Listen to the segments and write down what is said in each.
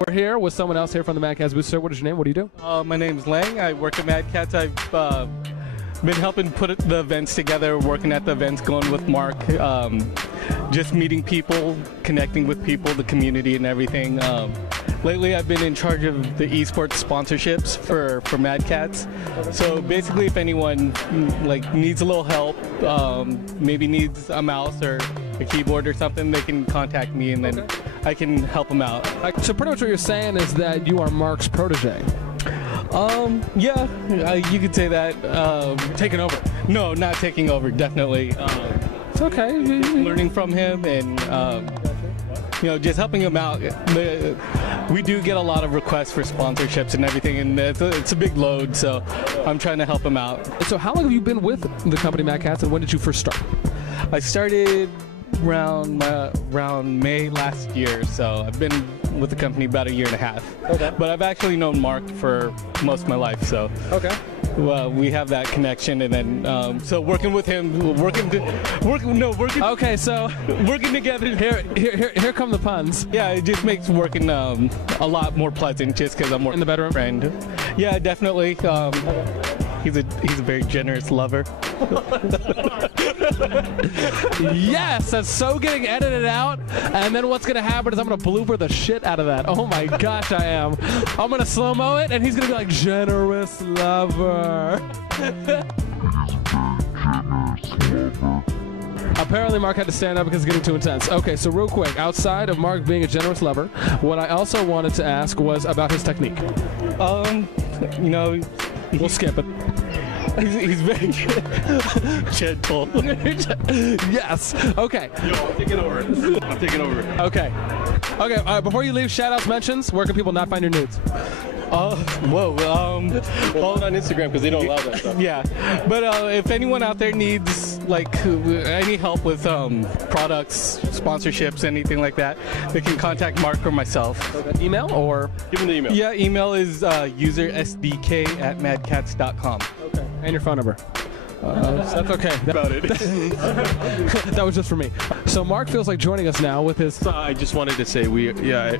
We're here with someone else here from the MadCatz booth. Sir, what is your name? What do you do? My name is Lang. I work at MadCatz. I've been helping put the events together, working at the events, going with Mark, just meeting people, connecting with people, the community and everything. Lately, I've been in charge of the esports sponsorships for MadCatz. So basically, if anyone needs a little help, maybe needs a mouse or a keyboard or something, they can contact me and then I can help them out. So pretty much what you're saying is that you are Mark's protege. Yeah, you could say that. Taking over? No, not taking over, definitely. It's okay. Learning from him and just helping him out. We do get a lot of requests for sponsorships and everything, and it's a big load, so I'm trying to help him out. So how long have you been with the company MadCatz, and when did you first start? I started around May last year, so I've been with the company about 1.5 years. Okay. But I've actually known Mark for most of my life, so. Okay. Well, we have that connection, and then so working with him, working Okay, so working together. Here come the puns. Yeah, it just makes working a lot more pleasant, just because I'm more in the bedroom. Friend. Yeah, definitely. He's a very generous lover. Yes, that's so getting edited out. And then what's gonna happen is I'm gonna blooper the shit out of that. Oh my gosh, I am. I'm gonna slow-mo it, and he's gonna be like, generous lover. Apparently Mark had to stand up because it's getting too intense. Okay, so real quick, outside of Mark being a generous lover, what I also wanted to ask was about his technique. We'll skip it. He's very gentle. Yes. Okay. Yo, I'm taking over. I'm taking over. Okay. Okay. Before you leave, shout-outs, mentions. Where can people not find your nudes? Follow it on Instagram because they don't allow that stuff. Yeah, but if anyone out there needs any help with products, sponsorships, anything like that, they can contact Mark or myself. Okay. Email or? Give them the email. Yeah, email is userSDK@madcatz.com. Okay. And your phone number. That's okay. About it. That was just for me. So Mark feels like joining us now with his. I just wanted to say we are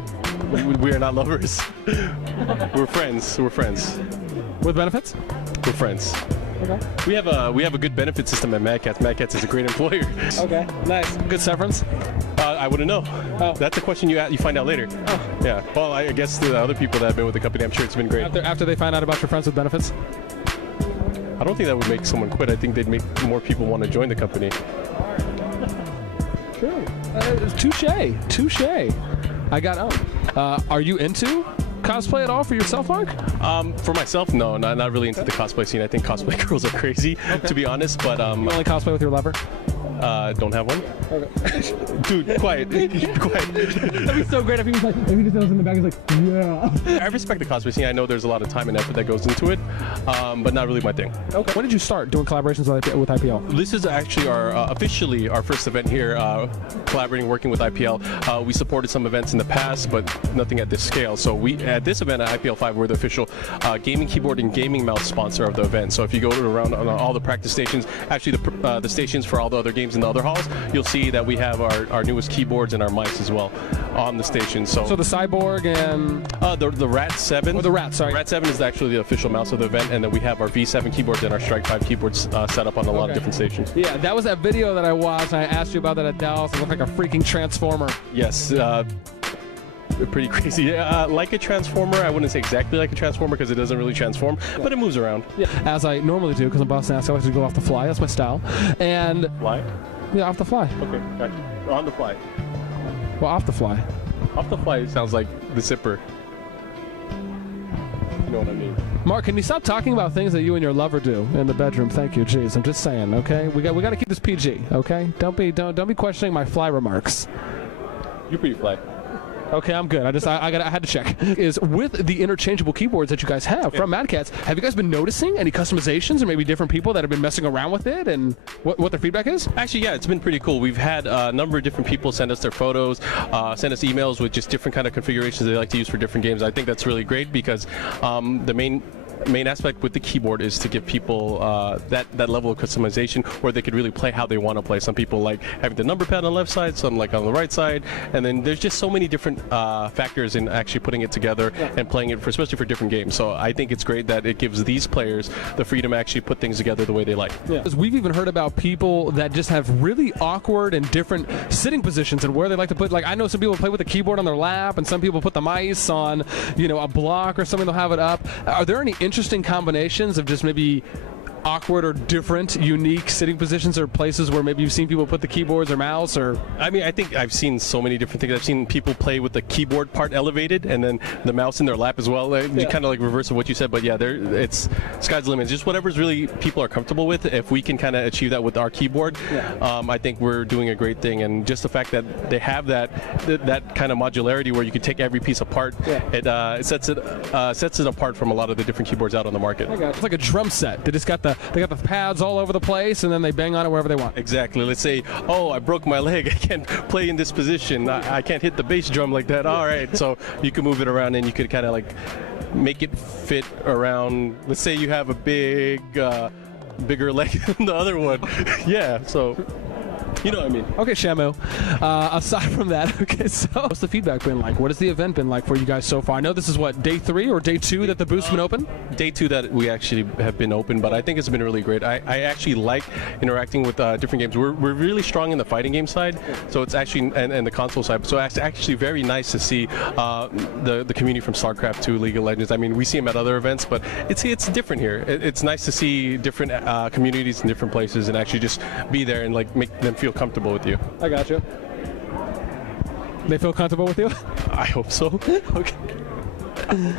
not lovers. We're friends. We're friends. With benefits? We're friends. Okay. We have a good benefit system at MadCatz. MadCatz is a great employer. Okay. Nice. Good severance? I wouldn't know. Oh. That's a question you find out later. Oh. Yeah. Well, I guess the other people that have been with the company, I'm sure it's been great. After they find out about your friends with benefits? I don't think that would make someone quit. I think they'd make more people want to join the company. True. Touche. I got are you into cosplay at all for yourself, Mark? For myself, no, not really into the cosplay scene. I think cosplay girls are crazy, to be honest. But you only cosplay with your lover? Don't have one. Okay. Dude, quiet. Quiet. That'd be so great if he was like, if he just was in the back, he's like, yeah. I respect the cosplay scene. I know there's a lot of time and effort that goes into it, but not really my thing. Okay. When did you start doing collaborations with IPL? This is actually officially our first event here, collaborating, working with IPL. We supported some events in the past, but nothing at this scale. So at this event at IPL5, we're the official gaming keyboard and gaming mouse sponsor of the event. So if you go around on all the practice stations, actually the stations for all the other games in the other halls, you'll see that we have our newest keyboards and our mice as well on the station. So the Cyborg and the Rat 7. Or the Rat, sorry. Rat 7 is actually the official mouse of the event, and then we have our V7 keyboards and our Strike 5 keyboards set up on a lot of different stations. Yeah, that was that video that I watched, and I asked you about that at Dallas. It looked like a freaking transformer. Yes. Pretty crazy. Like a transformer. I wouldn't say exactly like a transformer because it doesn't really transform, but it moves around. Yeah, as I normally do because I'm BOSSNASTi. I like to go off the fly. That's my style. And fly? Yeah, off the fly. Okay, gotcha. On the fly. Well, off the fly. Off the fly sounds like the zipper. You know what I mean? Mark, can you stop talking about things that you and your lover do in the bedroom? Thank you. Jeez, I'm just saying. Okay, we got to keep this PG. Okay, don't be questioning my fly remarks. You're pretty fly. Okay, I'm good. I had to check. Is with the interchangeable keyboards that you guys have from MadCatz, have you guys been noticing any customizations or maybe different people that have been messing around with it and what their feedback is? Actually, yeah, it's been pretty cool. We've had a number of different people send us their photos, send us emails with just different kind of configurations they like to use for different games. I think that's really great because the main main aspect with the keyboard is to give people that level of customization where they could really play how they want to play. Some people like having the number pad on the left side, some like on the right side, and then there's just so many different factors in actually putting it together and playing it, especially for different games. So I think it's great that it gives these players the freedom to actually put things together the way they like. Yeah. We've even heard about people that just have really awkward and different sitting positions and where they like to put, like I know some people play with the keyboard on their lap and some people put the mice on, you know, a block or something, they'll have it up. Are there any interesting combinations of just maybe awkward or different, unique sitting positions or places where maybe you've seen people put the keyboards or mouse? Or I mean, I think I've seen so many different things. I've seen people play with the keyboard part elevated and then the mouse in their lap as well. You kind of like reverse of what you said, but yeah, it's sky's the limit. It's just whatever's really people are comfortable with. If we can kind of achieve that with our keyboard, I think we're doing a great thing. And just the fact that they have that kind of modularity where you can take every piece apart, it sets it apart from a lot of the different keyboards out on the market. It's like a drum set. They just got the pads all over the place, and then they bang on it wherever they want. Exactly. Let's say, oh, I broke my leg. I can't play in this position. I can't hit the bass drum like that. All right. So you can move it around, and you could kind of like make it fit around. Let's say you have a bigger leg than the other one. Yeah. So. You know what I mean. Okay, Shamu. Aside from that, okay, so what's the feedback been like? What has the event been like for you guys so far? I know this is what, day 3 or day 2 that the booth's been open? Day 2 that we actually have been open, but I think it's been really great. I actually like interacting with different games. We're really strong in the fighting game side, so it's actually, and the console side, so it's actually very nice to see the community from StarCraft to League of Legends. I mean, we see them at other events, but it's different here. It's nice to see different communities in different places and actually just be there and like make them feel comfortable with you. I got you. They feel comfortable with you? I hope so. Okay.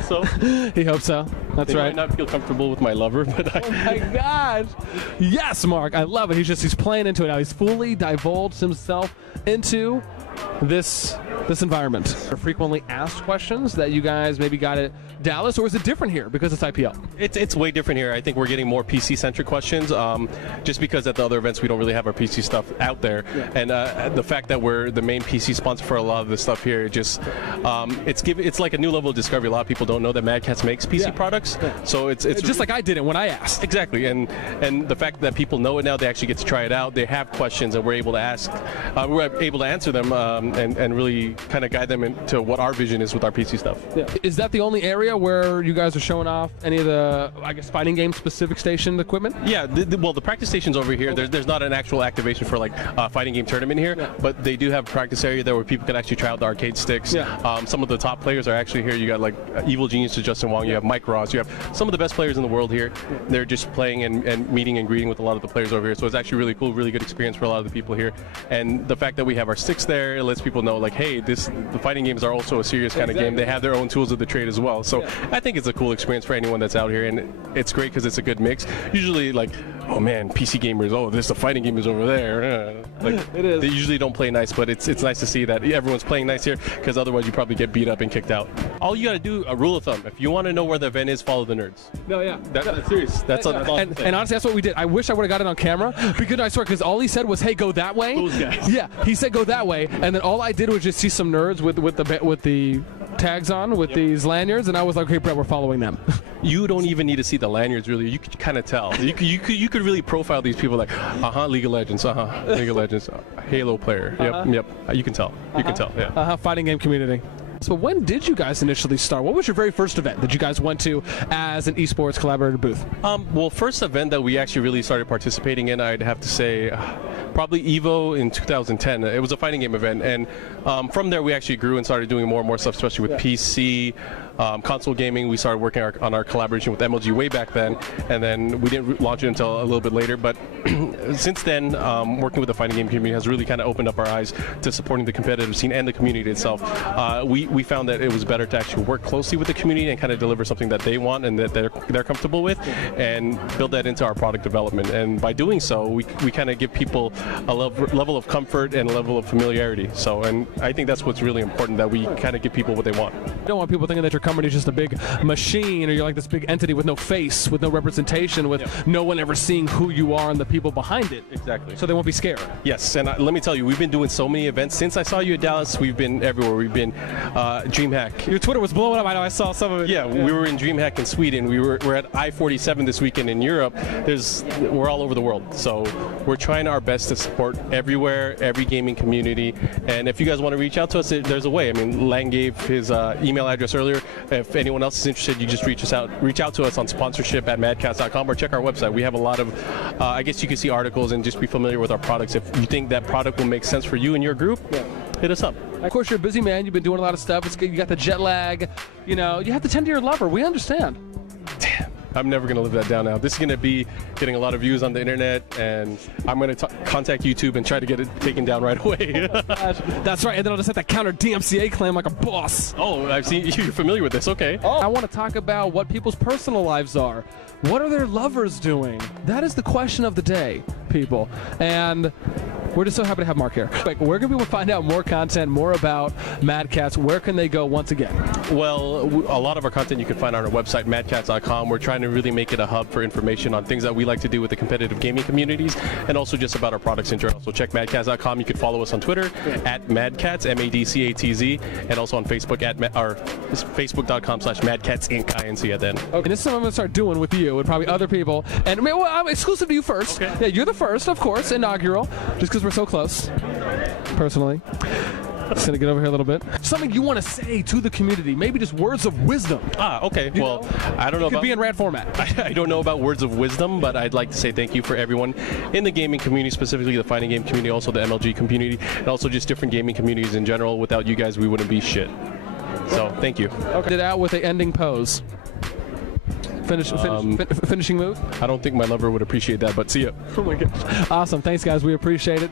So he hopes so. That's they right. Might not feel comfortable with my lover, but oh my gosh! Yes, Mark, I love it. He's playing into it now. He's fully divulged himself into this environment. Are frequently asked questions that you guys maybe got at Dallas, or is it different here because it's IPL? It's way different here. I think we're getting more PC-centric questions, just because at the other events we don't really have our PC stuff out there, and the fact that we're the main PC sponsor for a lot of the stuff here, it just it's like a new level of discovery. A lot of people don't know that MadCatz makes PC products, so it's just like I didn't when I asked. Exactly, and the fact that people know it now, they actually get to try it out. They have questions, and we're able to answer them, and really kind of guide them into what our vision is with our PC stuff. Yeah. Is that the only area where you guys are showing off any of the, I guess, fighting game specific station equipment? Yeah, well, the practice station's over here. Okay. There's not an actual activation for like a fighting game tournament here, but they do have a practice area there where people can actually try out the arcade sticks. Some of the top players are actually here. You got like Evil Genius to Justin Wong, you have Mike Ross, you have some of the best players in the world here. They're just playing and meeting and greeting with a lot of the players over here, so it's actually really cool, really good experience for a lot of the people here. And the fact that we have our sticks there, it lets people know like, hey, the fighting games are also a serious kind of game. They have their own tools of the trade as well. So I think it's a cool experience for anyone that's out here, and it's great because it's a good mix. Usually like, oh man, PC gamers, oh, there's the fighting gamers over there. Like, it is. They usually don't play nice, but it's nice to see that everyone's playing nice here, because otherwise you probably get beat up and kicked out. All you got to do, a rule of thumb, if you want to know where the event is, follow the nerds. No, yeah. That's serious. That's and honestly, that's what we did. I wish I would have got it on camera, because I swear, because all he said was, hey, go that way. Those guys. Yeah, he said go that way, and then all I did was just see some nerds with the tags on, with these lanyards, and I was like, okay, Brett, we're following them. You don't even need to see the lanyards, really. You could kind of tell. You could really profile these people like, League of Legends, League of Legends, Halo player. Yep. You can tell. You can tell. Yeah. Fighting game community. So when did you guys initially start? What was your very first event that you guys went to as an esports collaborator booth? Well, first event that we actually really started participating in, I'd have to say, probably EVO in 2010. It was a fighting game event, and from there we actually grew and started doing more and more stuff, especially with PC. Console gaming, we started working on our collaboration with MLG way back then, and then we didn't launch it until a little bit later. But since then, working with the fighting game community has really kind of opened up our eyes to supporting the competitive scene and the community itself. We found that it was better to actually work closely with the community and kind of deliver something that they want and that they're comfortable with, and build that into our product development. And by doing so, we kind of give people a level of comfort and a level of familiarity. So, and I think that's what's really important, that we kind of give people what they want. You don't want people thinking that you're company is just a big machine, or you're like this big entity with no face, with no representation, with no one ever seeing who you are and the people behind it. Exactly. So they won't be scared. Yes, and let me tell you, we've been doing so many events. Since I saw you at Dallas, we've been everywhere. We've been DreamHack. Your Twitter was blowing up. I know, I saw some of it. Yeah, we were in DreamHack in Sweden. We're at I-47 this weekend in Europe. We're all over the world. So we're trying our best to support everywhere, every gaming community. And if you guys want to reach out to us, there's a way. I mean, Lang gave his email address earlier. If anyone else is interested, you just reach out to us on sponsorship@madcatz.com or check our website. We have a lot of, I guess you can see articles and just be familiar with our products. If you think that product will make sense for you and your group, hit us up. Of course, you're a busy man. You've been doing a lot of stuff. You got the jet lag. You know, you have to tend to your lover. We understand. Damn. I'm never going to live that down now. This is going to be getting a lot of views on the internet, and I'm going to contact YouTube and try to get it taken down right away. That's right, and then I'll just have to counter DMCA claim like a boss. Oh, I've seen you're familiar with this. Okay. Oh. I want to talk about what people's personal lives are. What are their lovers doing? That is the question of the day, people. And we're just so happy to have Mark here. Like, where can people find out more content, more about MadCatz? Where can they go once again? Well, a lot of our content you can find on our website, MadCatz.com. We're trying to really make it a hub for information on things that we like to do with the competitive gaming communities, and also just about our products in general. So check MadCatz.com. You can follow us on Twitter at MadCatz, MadCatz, and also on Facebook at Facebook.com/MadCatz Inc. INC at the end. Okay, and this is something I'm going to start doing with you and probably other people. And well, I'm exclusive to you first. Okay. Yeah, you're the first, of course, inaugural, just because we're so close, personally. Just gonna get over here a little bit. Something you want to say to the community, maybe just words of wisdom. Okay. Well, I don't know Could about... be in rad format. I don't know about words of wisdom, but I'd like to say thank you for everyone in the gaming community, specifically the fighting game community, also the MLG community, and also just different gaming communities in general. Without you guys, we wouldn't be shit. So, thank you. Okay. Did out with the ending pose. Finishing move? I don't think my lover would appreciate that, but see ya. Oh my gosh. Awesome. Thanks, guys. We appreciate it.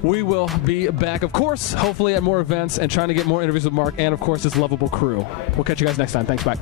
We will be back, of course, hopefully at more events and trying to get more interviews with Mark and, of course, his lovable crew. We'll catch you guys next time. Thanks. Bye.